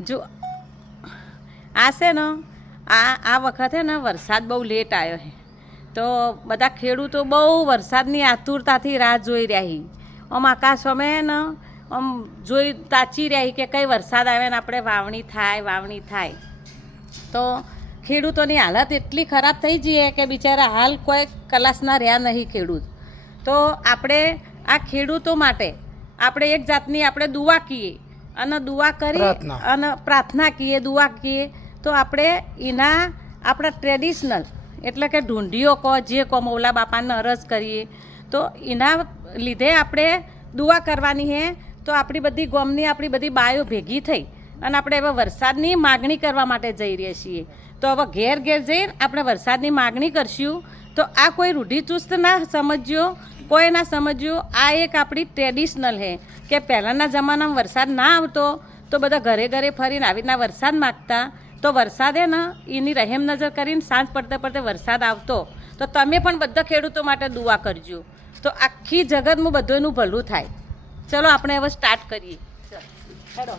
જો આ છે ને આ વખતે ને વરસાદ બહુ લેટ આવ્યો છે, તો બધા ખેડૂતો બહુ વરસાદની આતુરતાથી રાહ જોઈ રહ્યા છે. આમ આકાશ અમે ને આમ જોઈ તાચી રહ્યા કે કઈ વરસાદ આવે ને આપણે વાવણી થાય. તો ખેડૂતોની હાલત એટલી ખરાબ થઈ જઈએ કે બિચારા હાલ કોઈ કલાસના રહ્યા નહીં ખેડૂત. તો આપણે આ ખેડૂતો માટે આપણે એક જાતની આપણે દુઆ કહીએ અને દુઆ કરી અને પ્રાર્થના કહીએ, દુઆ કહીએ. તો આપણે એના આપણા ટ્રેડિશનલ એટલે કે ઢૂંઢીઓ કહો જે કહો મૌલા બાપાને અરજ કરીએ. તો એના લીધે આપણે દુઆ કરવાની છે. તો આપણી બધી ગામની આપણી બધી બાયો ભેગી થઈ અને આપણે હવે વરસાદની માગણી કરવા માટે જઈ રહ્યા છીએ. તો હવે ઘેર જઈને આપણે વરસાદની માગણી કરશું. તો આ કોઈ રૂઢિચુસ્ત ના સમજ્યો, કોઈ ના સમજ્યો. આ એક આપણી ટ્રેડિશનલ છે કે પહેલાંના જમાનામાં વરસાદ ના આવતો તો બધા ઘરે ફરીને આવી રીતના વરસાદ માગતા. તો વરસાદે ને એની રહેમ નજર કરીને સાંજ પડતે વરસાદ આવતો. તો તમે પણ બધા ખેડૂતો માટે દુઆ કરજો, તો આખી જગતનું બધું ભલું થાય. ચલો આપણે હવે સ્ટાર્ટ કરીએ. ચલો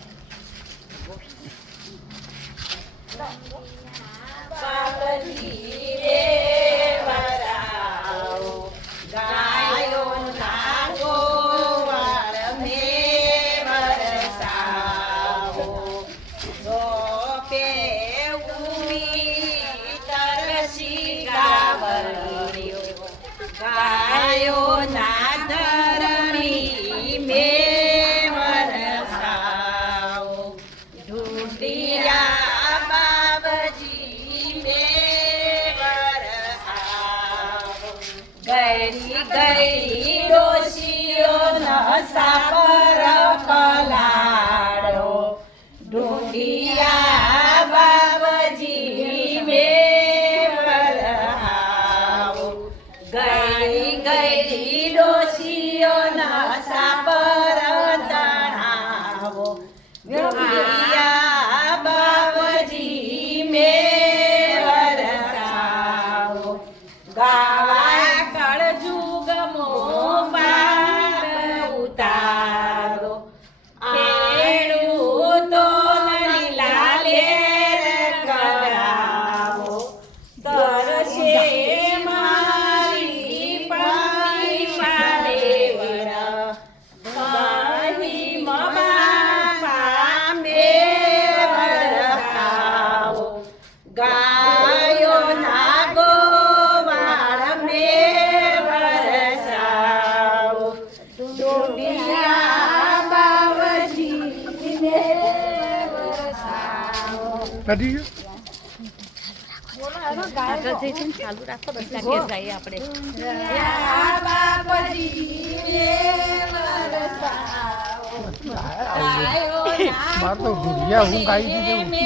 ગઈ ડોશીઓ નસા પર કલાડો ઢૂંઢિયા બાબજી મેવર આવો. ગઈ ડોશીઓ નસા પર તણાવો ઢૂંઢિયા બાબજી મેવર આવો. ચાલુ રાખો બધા કે જઈએ આપણે. માર તો ગુડિયા હું ગાઈ દીધી.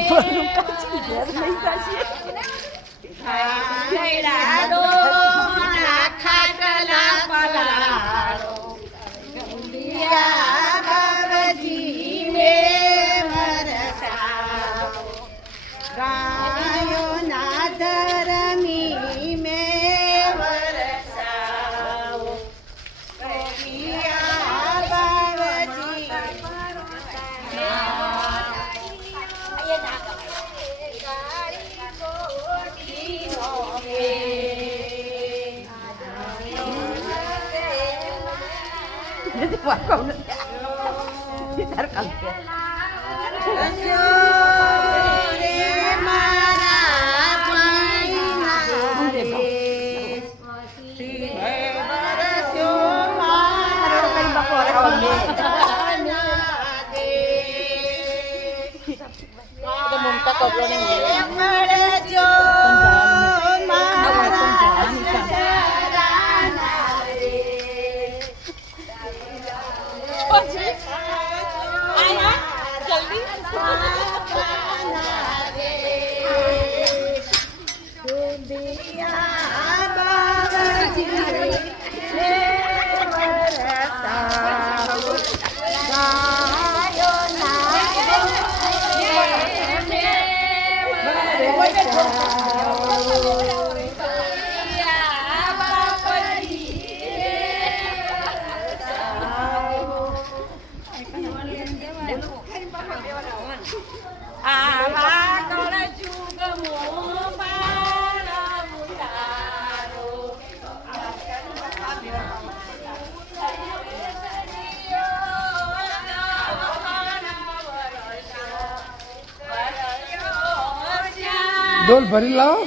મમતા કબલો નહીં આવા કળજુગ મોબાળ ઉતારો. ડોલ ભરી લાવો.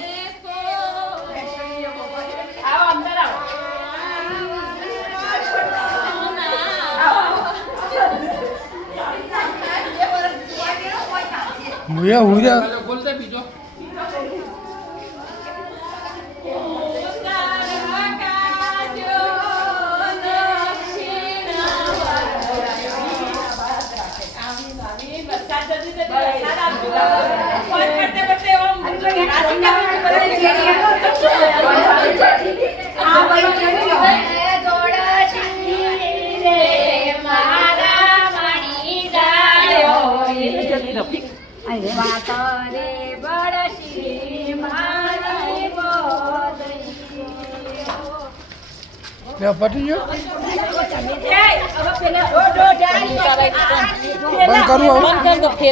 મુયા હુર્યા બોલતે બીજો પટી ગયો. બંધ બંધ કરું હવે. કર દો ફેર